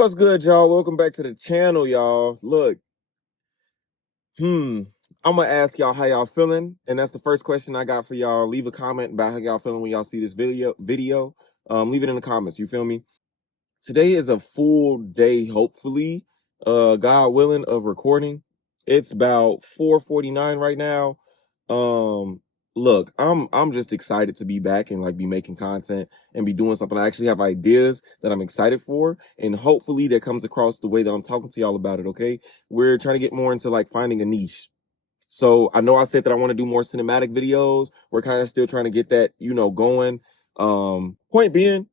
What's good, y'all? Welcome back to the channel, y'all. Look, I'm gonna ask y'all how y'all feeling, and that's the first question I got for y'all. Leave a comment about how y'all feeling when y'all see this video. Leave it in the comments. You feel me? Today is a full day, hopefully, God willing, of recording. It's about 4:49 right now. Um, Look, I'm just excited to be back and like be making content and be doing something. I actually have ideas that I'm excited for, and hopefully that comes across the way that I'm talking to y'all about it. Okay, we're trying to get more into like finding a niche. So I know I said that I want to do more cinematic videos. We're kind of still trying to get that, going. Point being,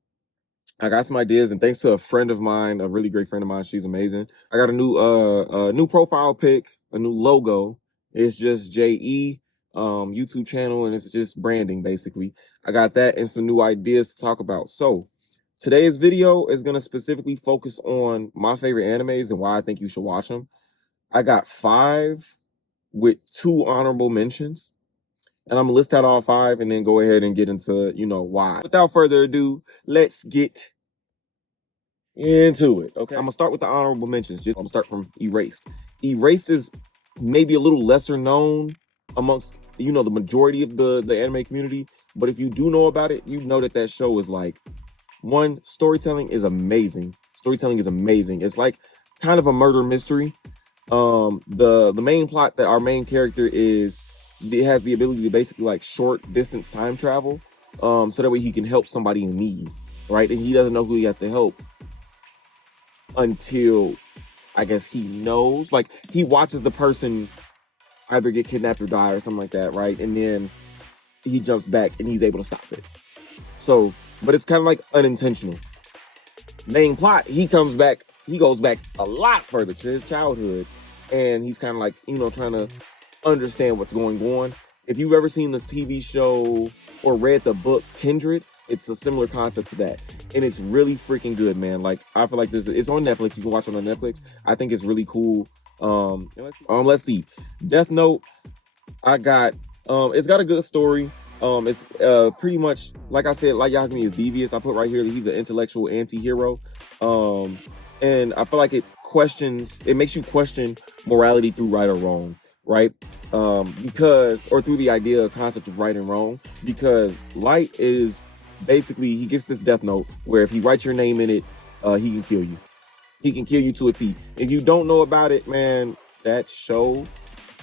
I got some ideas, and thanks to a friend of mine, a really great friend of mine, she's amazing. I got a new profile pic, a new logo. It's just JE YouTube channel, and it's just branding basically. I got that and some new ideas to talk about. So today's video is gonna specifically focus on my favorite animes and why I think you should watch them. I got 5 with 2 honorable mentions, and I'm gonna list out all 5 and then go ahead and get into why. Without further ado, let's get into it. Okay, I'm gonna start with the honorable mentions. I'm gonna start from Erased. Erased is maybe a little lesser known amongst the majority of the anime community, but if you do know about it, you know that show is like, one, storytelling is amazing. It's like kind of a murder mystery. The main plot that our main character is, it has the ability to basically like short distance time travel, so that way he can help somebody in need, right? And he doesn't know who he has to help until I guess he knows. Like, he watches the person either get kidnapped or die or something like that, right? And then he jumps back and he's able to stop it. So, but it's kind of like unintentional. Main plot, he goes back a lot further to his childhood, and he's kind of like, trying to understand what's going on. If you've ever seen the TV show or read the book Kindred, it's a similar concept to that, and it's really freaking good, man. Like, I feel like it's on Netflix. You can watch it on Netflix. I think it's really cool. Let's see. Death Note, I got it's got a good story. It's pretty much like I said, Light Yagami is devious. I put right here that he's an intellectual anti-hero. And I feel like it makes you question morality through right or wrong, right? Or through the idea or concept of right and wrong, because Light is basically, he gets this death note where if he writes your name in it, he can kill you. He can kill you to a T. If you don't know about it, man, that show,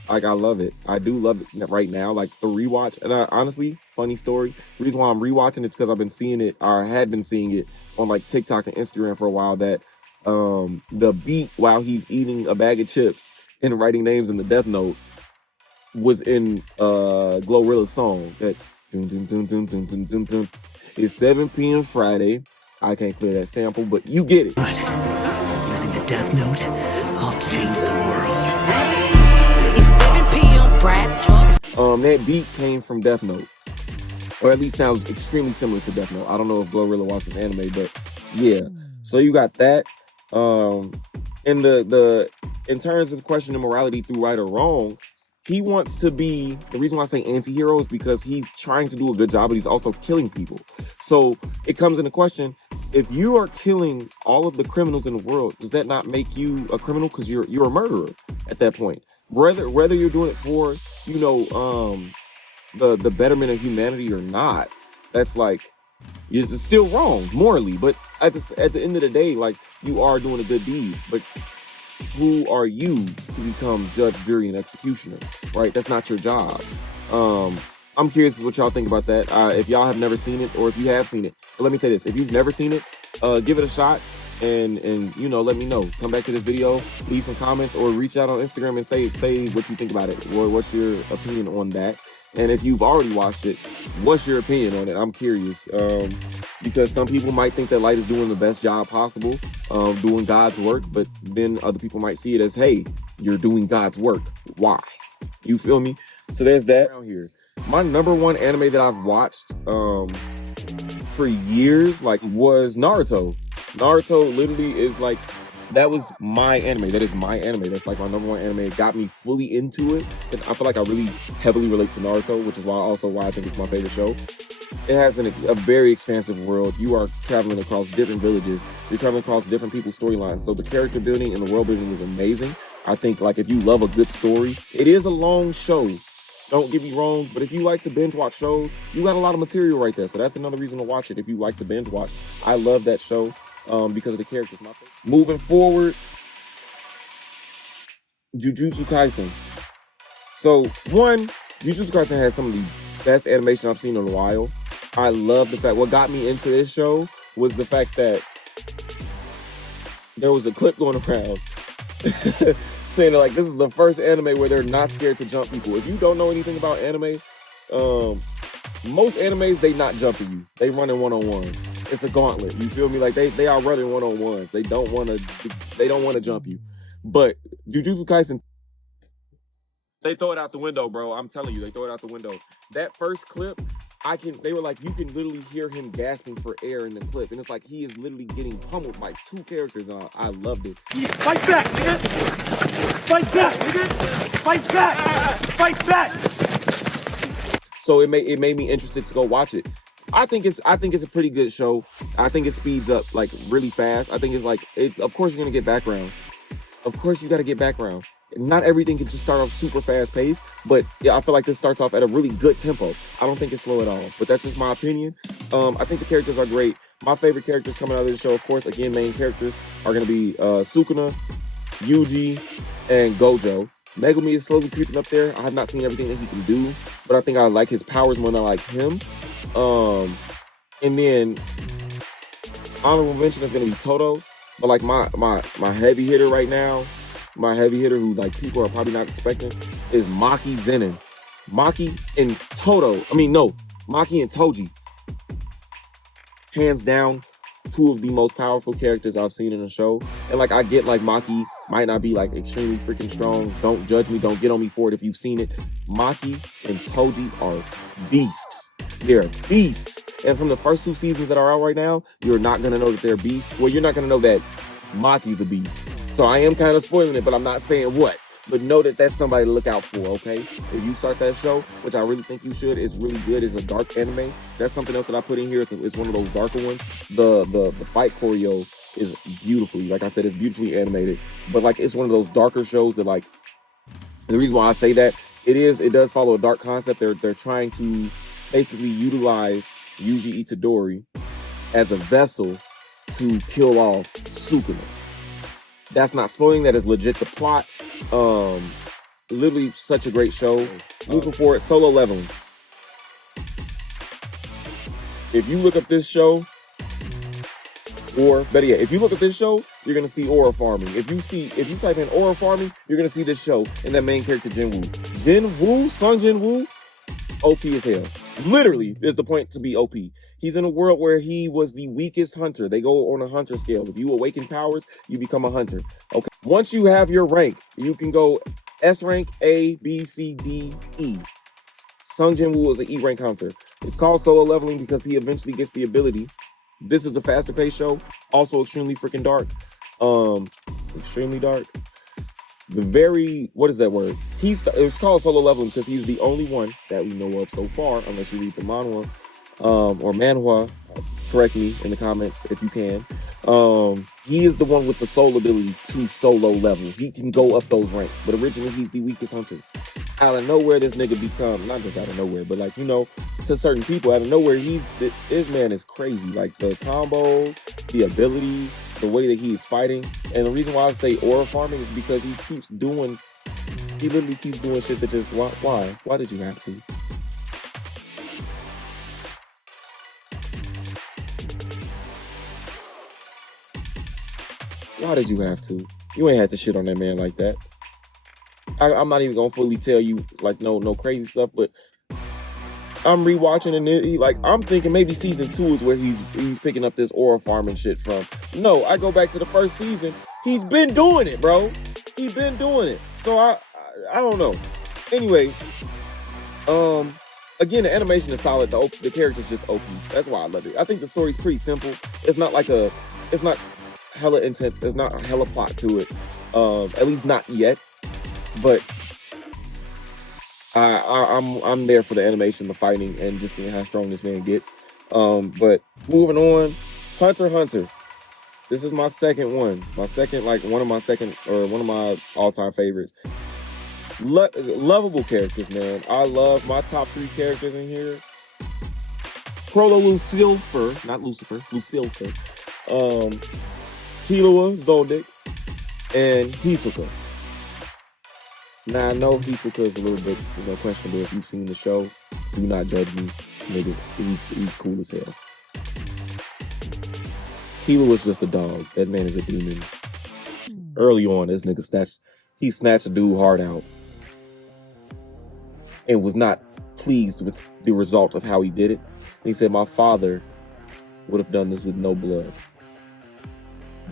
like, I love it. I do love it right now, like a rewatch. And honestly, funny story, the reason why I'm rewatching it is because I've been seeing it, or had been seeing it on like TikTok and Instagram for a while, that the beat while he's eating a bag of chips and writing names in the death note was in Glorilla's song, that dun, dun, dun, dun, dun, dun, dun, dun. It's 7 p.m. Friday. I can't clear that sample, but you get it. But using the death note, I'll change the world. It's 7 p.m. Friday. That beat came from Death Note, or at least sounds extremely similar to Death Note. I don't know if Glorilla watches anime, but yeah. So you got that. In terms of questioning morality through right or wrong, he wants to be, the reason why I say anti-hero is because he's trying to do a good job, but he's also killing people. So it comes into question, if you are killing all of the criminals in the world, does that not make you a criminal? Because you're a murderer at that point. Whether you're doing it for, the betterment of humanity or not, that's like, it's still wrong morally. But at the end of the day, like, you are doing a good deed. But who are you to become judge, jury, and executioner, right? That's not your job. I'm curious what y'all think about that. If y'all have never seen it, or if you have seen it. But let me say this, if you've never seen it, give it a shot, and let me know. Come back to this video, leave some comments, or reach out on Instagram and say what you think about it, or what's your opinion on that. And if you've already watched it, what's your opinion on it? I'm curious, because some people might think that Light is doing the best job possible, doing God's work, but then other people might see it as, hey, you're doing God's work. Why? You feel me? So there's that. Around here, my #1 anime that I've watched for years, like, was Naruto. Naruto literally is like that was my anime. That is my anime. That's like my #1 anime. It got me fully into it. And I feel like I really heavily relate to Naruto, which is why I think it's my favorite show. It has a very expansive world. You are traveling across different villages. You're traveling across different people's storylines. So the character building and the world building is amazing. I think like if you love a good story, it is a long show. Don't get me wrong, but if you like to binge watch shows, you got a lot of material right there. So that's another reason to watch it. If you like to binge watch, I love that show because of the characters. Moving forward, Jujutsu Kaisen. So one, Jujutsu Kaisen has some of the best animation I've seen in a while. I love the fact, what got me into this show was the fact that there was a clip going around saying that, like, this is the first anime where they're not scared to jump people. If you don't know anything about anime, most animes, they not jumping you. They running one-on-one. It's a gauntlet. You feel me? Like they are running one-on-ones. They don't want to jump you. But Jujutsu Kaisen, they throw it out the window, bro. I'm telling you, they throw it out the window. That first clip, they were like, you can literally hear him gasping for air in the clip. And it's like, he is literally getting pummeled by 2 characters. And I loved it. Fight back, nigga! Fight back, nigga! Fight back! Fight back! So it made me interested to go watch it. I think it's a pretty good show. I think it speeds up like really fast. I think it's like, of course you're gonna get background. Of course you gotta get background. Not everything can just start off super fast paced, but yeah, I feel like this starts off at a really good tempo. I don't think it's slow at all, but that's just my opinion. I think the characters are great. My favorite characters coming out of the show, of course, again, main characters are going to be Sukuna, Yuji, and Gojo. Megumi is slowly creeping up there. I have not seen everything that he can do, but I think I like his powers more than I like him. And then honorable mention is going to be Toto, but like my heavy hitter right now, my heavy hitter who like people are probably not expecting is Maki Zenin. Maki and Maki and Toji. Hands down, 2 of the most powerful characters I've seen in a show. And like I get like Maki might not be like extremely freaking strong. Don't judge me, don't get on me for it if you've seen it. Maki and Toji are beasts. They're beasts. And from the first 2 seasons that are out right now, you're not gonna know that they're beasts. Well, you're not gonna know that Maki's a beast. So I am kind of spoiling it, but I'm not saying what. But know that that's somebody to look out for, okay? If you start that show, which I really think you should, it's really good. It's a dark anime. That's something else that I put in here. It's one of those darker ones. The fight choreo is beautifully, like I said, it's beautifully animated. But like it's one of those darker shows that like, the reason why I say that, it does follow a dark concept. They're trying to basically utilize Yuji Itadori as a vessel to kill off Sukuna. That's not spoiling, that is legit the plot. Literally such a great show. Moving forward, Solo Leveling. If you look up this show, or better yet, if you look at this show, you're gonna see aura farming. If you type in aura farming, you're gonna see this show and that main character Jinwoo. Sung Jinwoo, OP as hell. Literally is the point to be OP. He's in a world where he was the weakest hunter. They go on a hunter scale. If you awaken powers, you become a hunter. Okay. Once you have your rank, you can go S rank, A, B, C, D, E. Sung Jinwoo is an E rank hunter. It's called Solo Leveling because he eventually gets the ability. This is a faster paced show. Also extremely freaking dark. Extremely dark. What is that word? It's called Solo Leveling because he's the only one that we know of so far, unless you read the manhwa. Or manhwa, correct me in the comments if you can. He is the one with the soul ability to solo level. He can go up those ranks, but originally he's the weakest hunter. Out of nowhere, this nigga become, not just out of nowhere, but like, you know, to certain people, out of nowhere, this man is crazy. Like the combos, the abilities, the way that he is fighting. And the reason why I say aura farming is because he literally keeps doing shit that just, why? Why did you have to? Why did you have to? You ain't had to shit on that man like that. I'm not even gonna fully tell you like no crazy stuff, but I'm rewatching and I'm thinking maybe season 2 is where he's picking up this aura farming shit from. No, I go back to the first season. He's been doing it, bro. He's been doing it. So I don't know. Anyway, again, the animation is solid. The character's just OP. That's why I love it. I think the story's pretty simple. It's not hella intense. There's not a hella plot to it. At least not yet. But I'm there for the animation, the fighting, and just seeing how strong this man gets. But moving on, Hunter x Hunter. This is my second one. One of my all-time favorites. Lovable characters, man. I love my top 3 characters in here. Prolo Lucilfer, not Lucifer, Lucilfer. Killua Zoldyck, and Hisoka. Now I know Hisoka is a little bit, questionable. If you've seen the show, do not judge me, niggas. He's cool as hell. Killua was just a dog. That man is a demon. Early on, this nigga snatched a dude heart out, and was not pleased with the result of how he did it. And he said, "My father would have done this with no blood."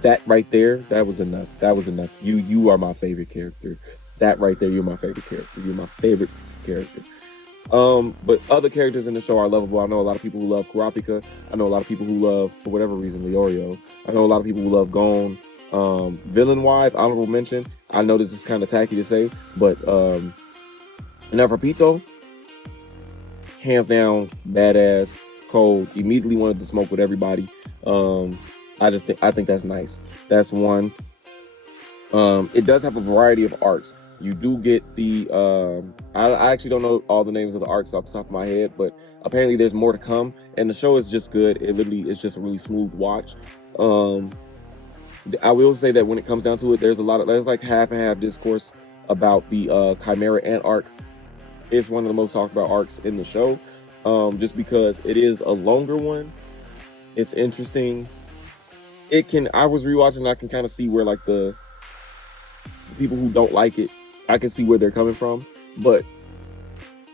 That right there, that was enough. That was enough. You are my favorite character. That right there, you're my favorite character. You're my favorite character. But other characters in the show are lovable. I know a lot of people who love Kurapika. I know a lot of people who love, for whatever reason, Leorio. I know a lot of people who love Gon. Villain-wise, honorable mention. I know this is kind of tacky to say, but Neferpito, hands down, badass, cold. Immediately wanted to smoke with everybody. I think that's nice. That's one. It does have a variety of arcs. You do get the I actually don't know all the names of the arcs off the top of my head, but apparently there's more to come, and the show is just good. It literally is just a really smooth watch. I will say that when it comes down to it, there's like half and half discourse about the Chimera Ant arc. It's one of the most talked about arcs in the show, just because it is a longer one. It's interesting. I was rewatching and I can kind of see where like the people who don't like it, I can see where they're coming from, but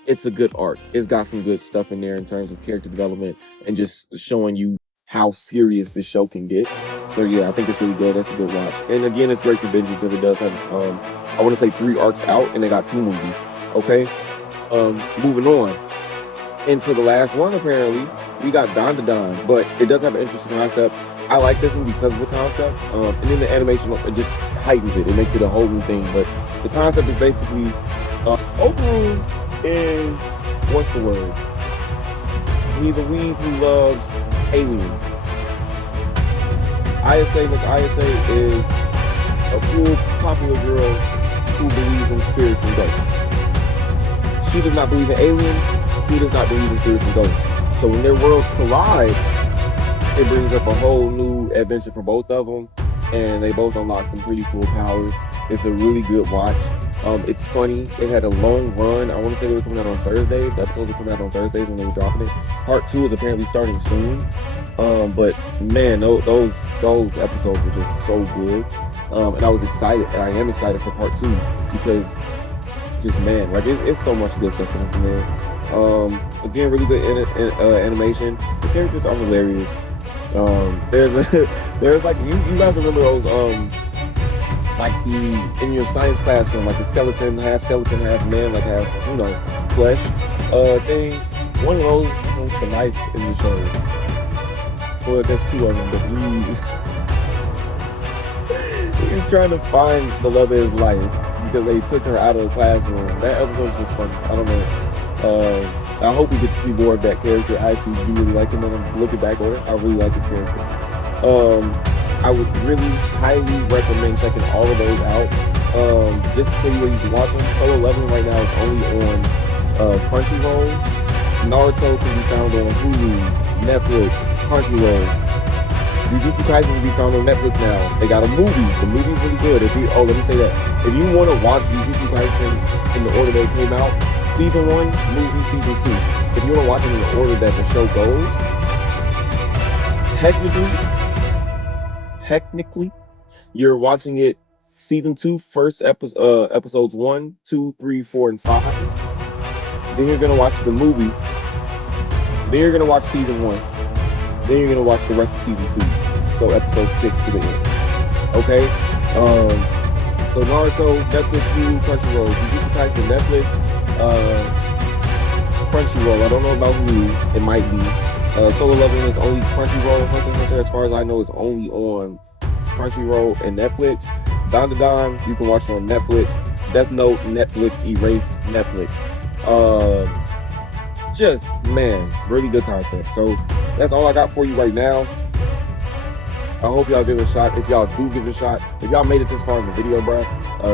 it's a good arc. It's got some good stuff in there in terms of character development and just showing you how serious this show can get. So yeah, I think it's really good. That's a good watch. And again, it's great for binging because it does have, I want to say 3 arcs out, and they got 2 movies. Okay, moving on into the last one. Apparently, we got Don to Don, but it does have an interesting concept. I like this one because of the concept, and then the animation, it just heightens it. It makes it a whole new thing. But the concept is basically, Okaru is, what's the word? He's a weeb who loves aliens. Miss Ayase is a cool, popular girl who believes in spirits and ghosts. She does not believe in aliens. He does not believe in spirits and ghosts. So when their worlds collide, it brings up a whole new adventure for both of them, and they both unlock some pretty cool powers. It's a really good watch. It's funny. It had a long run. I want to say they were coming out on Thursdays. The episodes were coming out on Thursdays when they were dropping it. Part 2 is apparently starting soon. But man, those episodes were just so good. And I was excited, and I am excited for part 2 because just, man, like it's so much good stuff coming from there. Again, really good animation. The characters are hilarious. There's like you guys remember those like in your science classroom, like the skeleton half man, like half flesh things. One of those was the knife in the show. Well, there's 2 of them, but he's trying to find the love of his life because they took her out of the classroom. That episode was just funny. I don't know. I hope we get to see more of that character. I actually do really like him, and I'm looking back on it. I really like his character. I would really highly recommend checking all of those out. Just to tell you where you can watch them, Solo Leveling right now is only on Crunchyroll. Naruto can be found on Hulu, Netflix, Crunchyroll. Jujutsu Kaisen can be found on Netflix now. They got a movie. The movie's really good. Let me say that. If you want to watch Jujutsu Kaisen in the order they came out, Season 1, movie, Season 2. If you want to watch it in the order that the show goes, technically, you're watching it Season 2, first episodes 1, 2, 3, 4, and 5. Then you're going to watch the movie. Then you're going to watch Season 1. Then you're going to watch the rest of Season 2. So episode 6 to the end. Okay? So Naruto, Netflix, Hulu, Crunchyroll. Jujutsu Kaisen, Netflix, Crunchyroll. I don't know about Hulu. It might be. Solo Leveling is only Crunchyroll. Hunter x Hunter, as far as I know, is only on Crunchyroll, and Netflix. Don to Don, you can watch it on Netflix. Death Note, Netflix. Erased, Netflix. Just, man, really good content. So that's all I got for you right now. I hope y'all give it a shot. If y'all do give it a shot, if y'all made it this far in the video, bro,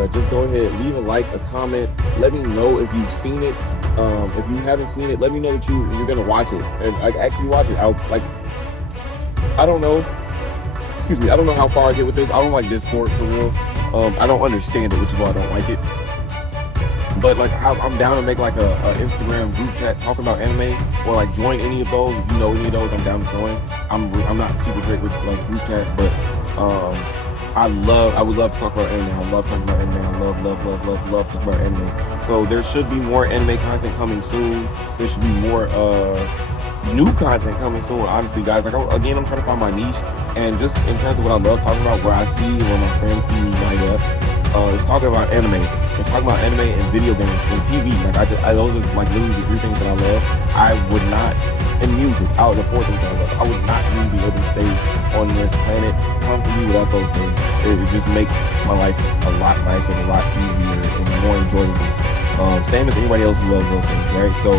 just go ahead, leave a like, a comment. Let me know if you've seen it. If you haven't seen it, let me know that you're gonna watch it and like actually watch it. I don't know. Excuse me. I don't know how far I get with this. I don't like Discord for real. I don't understand it, which is why I don't like it. But like, I'm down to make like a Instagram group chat talking about anime, or like join any of those. If you know any of those, I'm down to join. I'm not super great with like group chats, but I would love to talk about anime. I love talking about anime. I love talking about anime. So there should be more anime content coming soon. There should be more new content coming soon. Honestly, guys, like again, I'm trying to find my niche, and just in terms of what I love talking about, where I see where my friends see me light up. It's talking about anime. It's talking about anime and video games and TV. Like those are like literally the three things that I love. I would not, and music. Out of the four things that I love, I would not really be able to stay on this planet comfortably without those things. It just makes my life a lot nicer, a lot easier, and more enjoyable. Same as anybody else who loves those things, right? So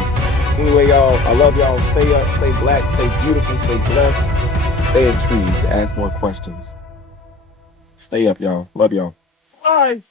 anyway, y'all, I love y'all. Stay up, stay black, stay beautiful, stay blessed, stay intrigued, ask more questions. Stay up, y'all. Love y'all. Bye.